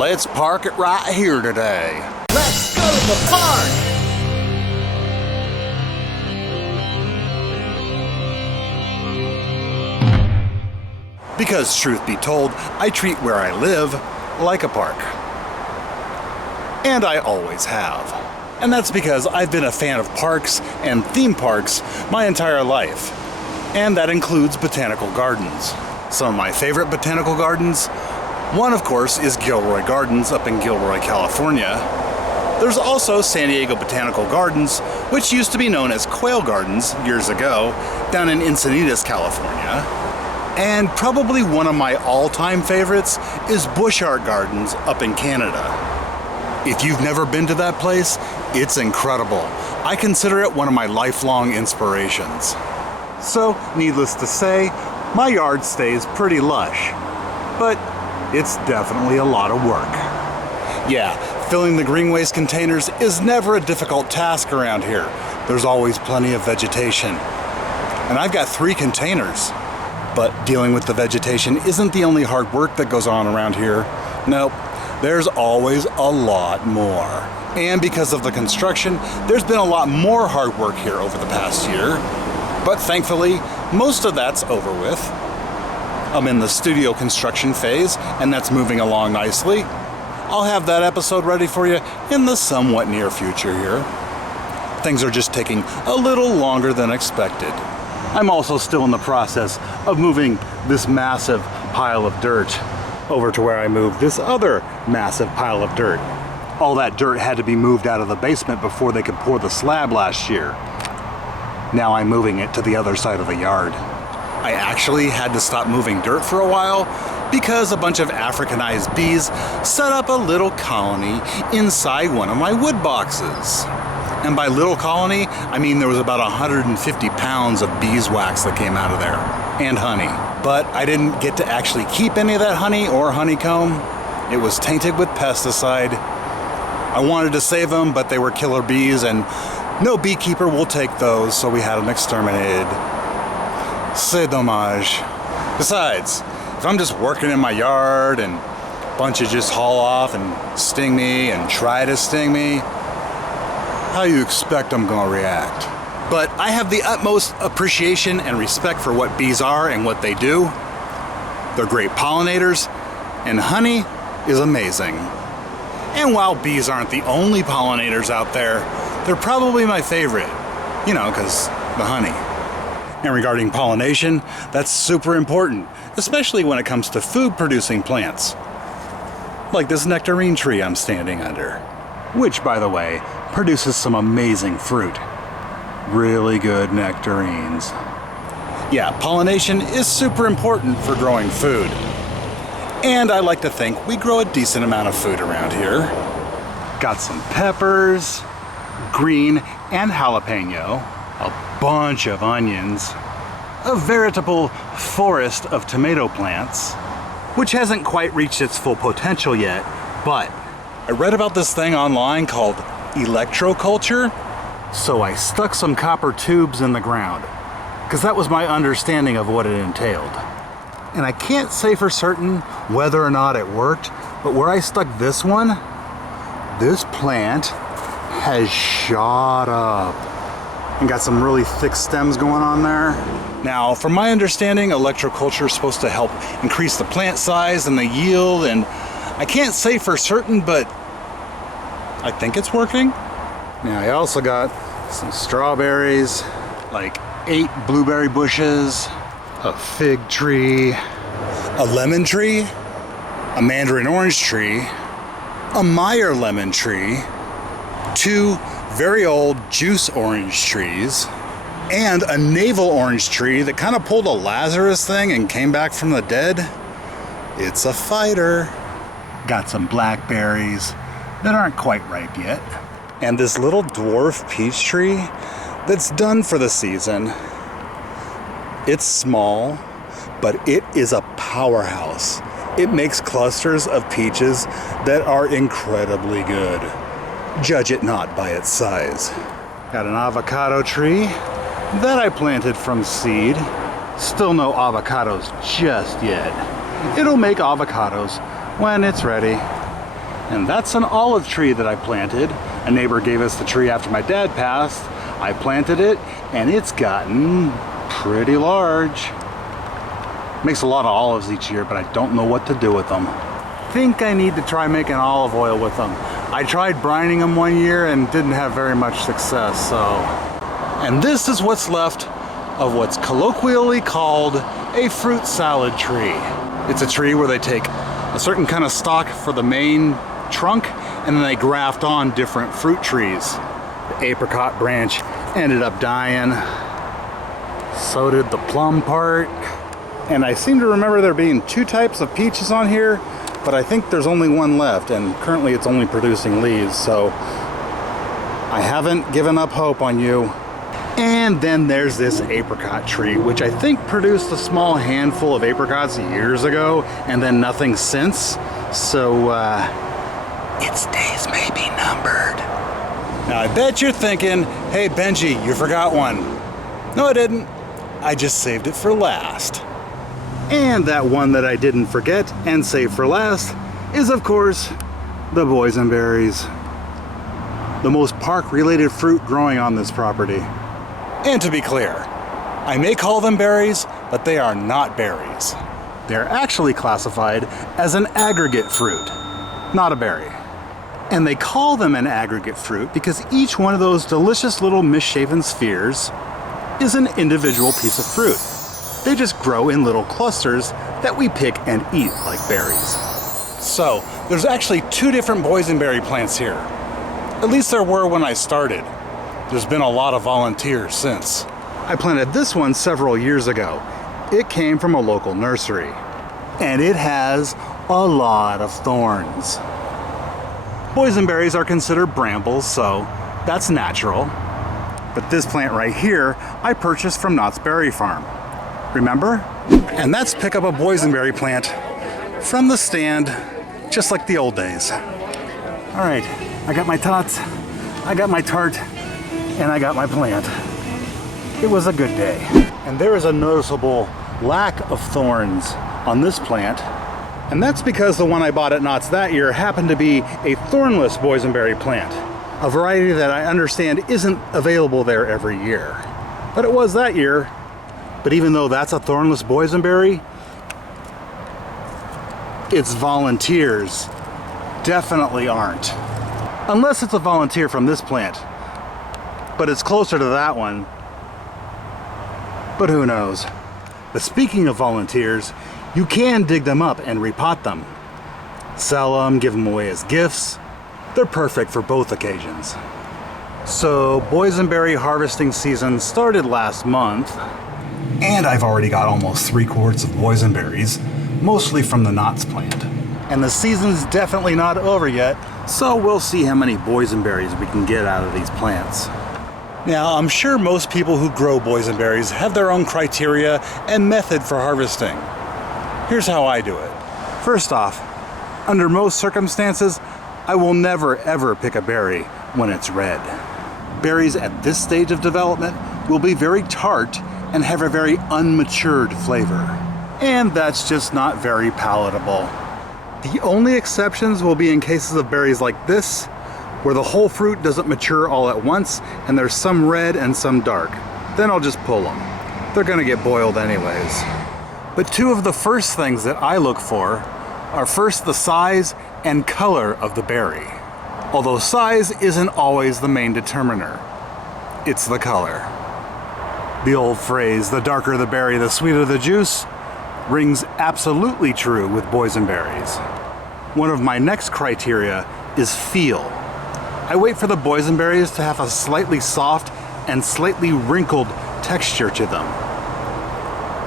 Let's park it right here today. Let's go to the park! Because truth be told, I treat where I live like a park. And I always have. And that's because I've been a fan of parks and theme parks my entire life. And that includes botanical gardens. Some of my favorite botanical gardens, one of course is Gilroy Gardens up in Gilroy, California. There's also San Diego Botanical Gardens, which used to be known as Quail Gardens years ago, down in Encinitas, California. And probably one of my all-time favorites is Busch Art Gardens up in Canada. If you've never been to that place, it's incredible. I consider it one of my lifelong inspirations. So, needless to say, my yard stays pretty lush, but it's definitely a lot of work. Yeah, filling the green waste containers is never a difficult task around here. There's always plenty of vegetation. And I've got 3 containers. But dealing with the vegetation isn't the only hard work that goes on around here. Nope, there's always a lot more. And because of the construction, there's been a lot more hard work here over the past year. But thankfully, most of that's over with. I'm in the studio construction phase, and that's moving along nicely. I'll have that episode ready for you in the somewhat near future here. Things are just taking a little longer than expected. I'm also still in the process of moving this massive pile of dirt over to where I moved this other massive pile of dirt. All that dirt had to be moved out of the basement before they could pour the slab last year. Now I'm moving it to the other side of the yard. I actually had to stop moving dirt for a while because a bunch of Africanized bees set up a little colony inside one of my wood boxes. And by little colony, I mean there was about 150 pounds of beeswax that came out of there, and honey. But I didn't get to actually keep any of that honey or honeycomb. It was tainted with pesticide. I wanted to save them, but they were killer bees, and no beekeeper will take those, so we had them exterminated. C'est dommage. Besides, if I'm just working in my yard and bunches just haul off and sting me and try to sting me, how you expect I'm gonna react? But I have the utmost appreciation and respect for what bees are and what they do. They're great pollinators, and honey is amazing. And while bees aren't the only pollinators out there, they're probably my favorite, you know, because the honey. And regarding pollination, that's super important, especially when it comes to food-producing plants. Like this nectarine tree I'm standing under, which, by the way, produces some amazing fruit. Really good nectarines. Yeah, pollination is super important for growing food. And I like to think we grow a decent amount of food around here. Got some peppers, green and jalapeno, a bunch of onions, a veritable forest of tomato plants, which hasn't quite reached its full potential yet, but I read about this thing online called electroculture, so I stuck some copper tubes in the ground, because that was my understanding of what it entailed. And I can't say for certain whether or not it worked, but where I stuck this one, this plant has shot up and got some really thick stems going on there. Now, from my understanding, electroculture is supposed to help increase the plant size and the yield, and I can't say for certain, but I think it's working. Now, I also got some strawberries, like 8 blueberry bushes, a fig tree, a lemon tree, a mandarin orange tree, a Meyer lemon tree, 2 very old juice orange trees, and a navel orange tree that kind of pulled a Lazarus thing and came back from the dead. It's a fighter. Got some blackberries that aren't quite ripe yet. And this little dwarf peach tree that's done for the season. It's small, but it is a powerhouse. It makes clusters of peaches that are incredibly good. Judge it not by its size. Got an avocado tree that I planted from seed. Still no avocados just yet. It'll make avocados when it's ready. And that's an olive tree that I planted. A neighbor gave us the tree after my dad passed. I planted it, and it's gotten pretty large. Makes a lot of olives each year, but I don't know what to do with them. Think I need to try making olive oil with them. I tried brining them one year and didn't have very much success, so. And this is what's left of what's colloquially called a fruit salad tree. It's a tree where they take a certain kind of stock for the main trunk, and then they graft on different fruit trees. The apricot branch ended up dying. So did the plum part. And I seem to remember there being 2 types of peaches on here, but I think there's only one left, and currently it's only producing leaves, so I haven't given up hope on you. And then there's this apricot tree, which I think produced a small handful of apricots years ago, and then nothing since. So, its days may be numbered. Now I bet you're thinking, hey Benji, you forgot one. No, I didn't. I just saved it for last. And that one that I didn't forget and save for last is, of course, the boysenberries. The most park-related fruit growing on this property. And to be clear, I may call them berries, but they are not berries. They're actually classified as an aggregate fruit, not a berry. And they call them an aggregate fruit because each one of those delicious little misshapen spheres is an individual piece of fruit. They just grow in little clusters that we pick and eat like berries. So, there's actually 2 different boysenberry plants here. At least there were when I started. There's been a lot of volunteers since. I planted this one several years ago. It came from a local nursery. And it has a lot of thorns. Boysenberries are considered brambles, so that's natural. But this plant right here, I purchased from Knott's Berry Farm. Remember? And that's pick up a boysenberry plant from the stand, just like the old days. All right, I got my tots, I got my tart, and I got my plant. It was a good day. And there is a noticeable lack of thorns on this plant. And that's because the one I bought at Knott's that year happened to be a thornless boysenberry plant, a variety that I understand isn't available there every year. But it was that year. But even though that's a thornless boysenberry, its volunteers definitely aren't. Unless it's a volunteer from this plant. But it's closer to that one. But who knows? But speaking of volunteers, you can dig them up and repot them. Sell them, give them away as gifts. They're perfect for both occasions. So, boysenberry harvesting season started last month. And I've already got almost 3 quarts of boysenberries, mostly from the Knott's plant. And the season's definitely not over yet, so we'll see how many boysenberries we can get out of these plants. Now, I'm sure most people who grow boysenberries have their own criteria and method for harvesting. Here's how I do it. First off, under most circumstances, I will never ever pick a berry when it's red. Berries at this stage of development will be very tart and have a very unmatured flavor. And that's just not very palatable. The only exceptions will be in cases of berries like this, where the whole fruit doesn't mature all at once and there's some red and some dark. Then I'll just pull them. They're gonna get boiled anyways. But 2 of the first things that I look for are first the size and color of the berry. Although size isn't always the main determiner. It's the color. The old phrase, the darker the berry, the sweeter the juice, rings absolutely true with boysenberries. One of my next criteria is feel. I wait for the boysenberries to have a slightly soft and slightly wrinkled texture to them.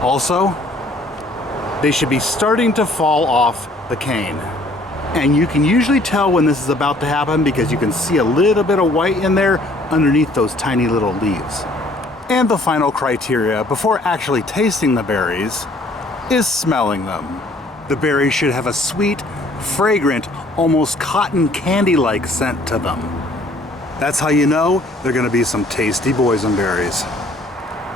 Also, they should be starting to fall off the cane. And you can usually tell when this is about to happen because you can see a little bit of white in there underneath those tiny little leaves. And the final criteria before actually tasting the berries is smelling them. The berries should have a sweet, fragrant, almost cotton candy-like scent to them. That's how you know they're gonna be some tasty boysenberries.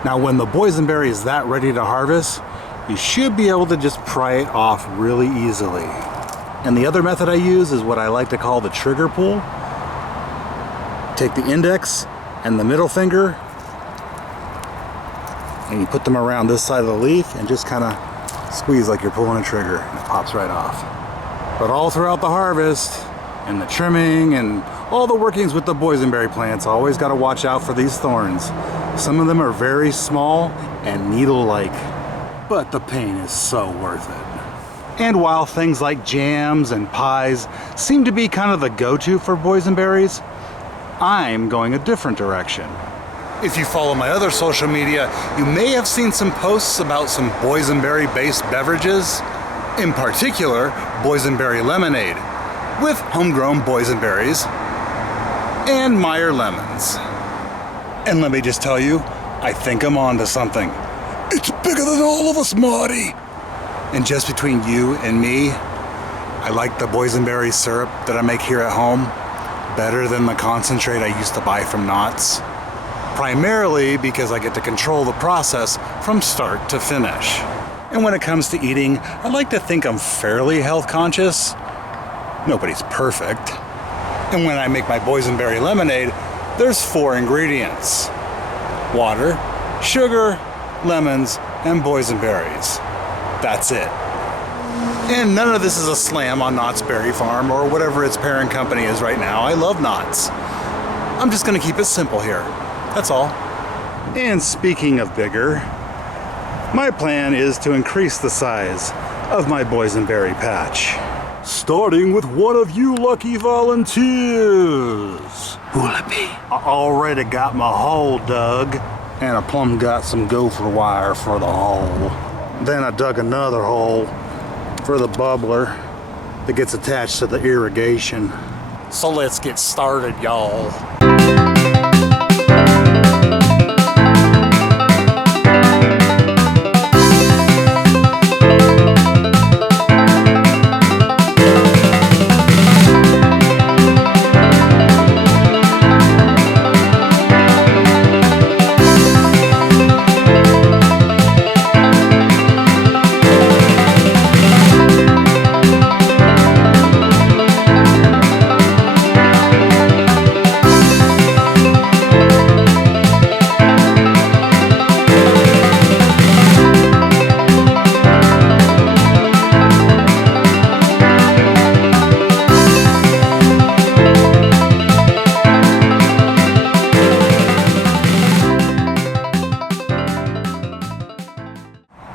Now when the boysenberry is that ready to harvest, you should be able to just pry it off really easily. And the other method I use is what I like to call the trigger pull. Take the index and the middle finger and you put them around this side of the leaf and just kind of squeeze like you're pulling a trigger and it pops right off. But all throughout the harvest and the trimming and all the workings with the boysenberry plants, I always got to watch out for these thorns. Some of them are very small and needle-like, but the pain is so worth it. And while things like jams and pies seem to be kind of the go-to for boysenberries, I'm going a different direction. If you follow my other social media, you may have seen some posts about some boysenberry-based beverages. In particular, boysenberry lemonade, with homegrown boysenberries and Meyer lemons. And let me just tell you, I think I'm onto something. It's bigger than all of us, Marty. And just between you and me, I like the boysenberry syrup that I make here at home better than the concentrate I used to buy from Knott's. Primarily because I get to control the process from start to finish. And when it comes to eating, I like to think I'm fairly health conscious. Nobody's perfect. And when I make my boysenberry lemonade, there's 4 ingredients: water, sugar, lemons, and boysenberries. That's it. And none of this is a slam on Knott's Berry Farm or whatever its parent company is right now. I love Knott's. I'm just gonna keep it simple here. That's all. And speaking of bigger, my plan is to increase the size of my boysenberry patch. Starting with one of you lucky volunteers. Who'll it be? I already got my hole dug, and I plumb got some gopher wire for the hole. Then I dug another hole for the bubbler that gets attached to the irrigation. So let's get started, y'all.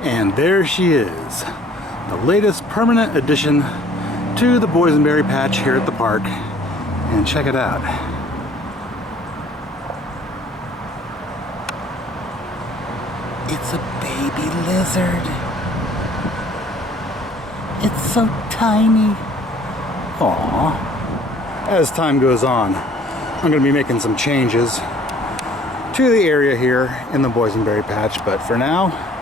And there she is, the latest permanent addition to the boysenberry patch here at the park. And check it out. It's a baby lizard. It's so tiny. Aww. As time goes on, I'm going to be making some changes to the area here in the boysenberry patch, but for now,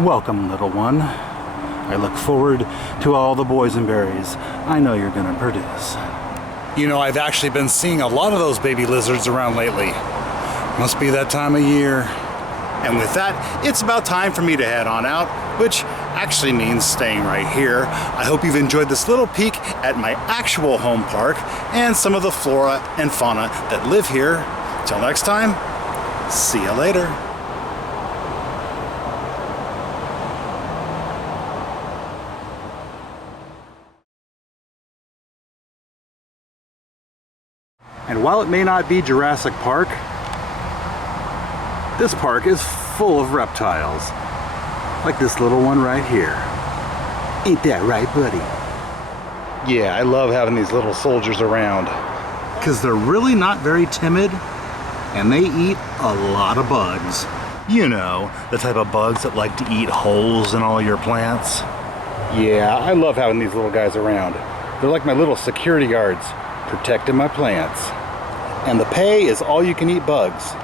welcome, little one. I look forward to all the boysenberries I know you're going to produce. You know, I've actually been seeing a lot of those baby lizards around lately. Must be that time of year. And with that, it's about time for me to head on out, which actually means staying right here. I hope you've enjoyed this little peek at my actual home park and some of the flora and fauna that live here. Till next time, see you later. And while it may not be Jurassic Park, this park is full of reptiles. Like this little one right here. Ain't that right, buddy? Yeah, I love having these little soldiers around, because they're really not very timid, and they eat a lot of bugs. You know, the type of bugs that like to eat holes in all your plants. Yeah, I love having these little guys around. They're like my little security guards, protecting my plants. And the pay is all you can eat bugs.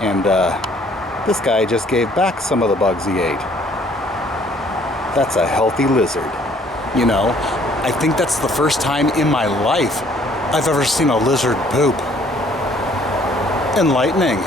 And this guy just gave back some of the bugs he ate. That's a healthy lizard. You know, I think that's the first time in my life I've ever seen a lizard poop. Enlightening.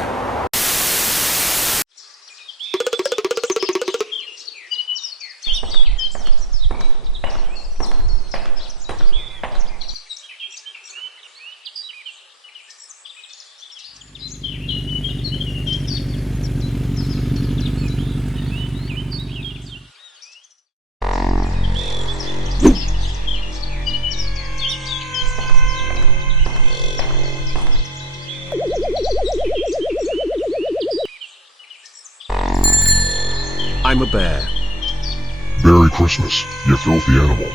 I'm a bear. Merry Christmas, you filthy animal.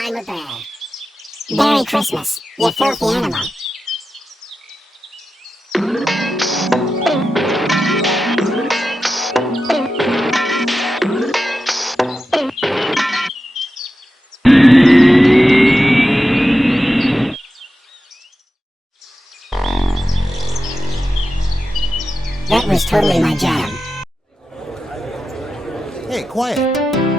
I'm a bear. Merry Christmas, you filthy animal. That was totally my jam. Hey, quiet.